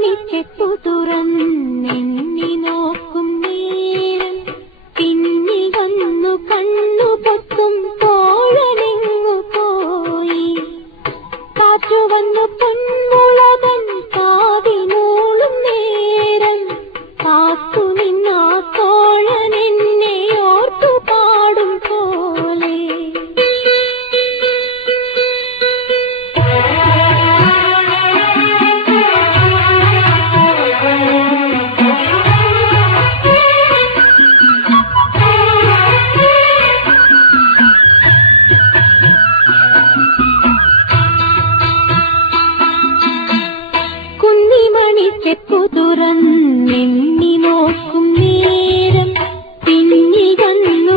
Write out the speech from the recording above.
കുന്നിമണിച്ചെപ്പു തുറന്നെന്നി നോക്കും നേരം പിന്നി വന്നു കണ്ണു പൊത്തും തോഴനെങ്ങു പോയി. കാറ്റു വന്നു പൊന്മുളകൻ കാതിനൂളും നേരം കാത്തു നിന്നാ തോഴനെന്നെ ഓർത്തു പാടും പോലെ. കുന്നിമണിച്ചെപ്പു തുറന്നെന്നി നോക്കും നേരം പിന്നി വന്നു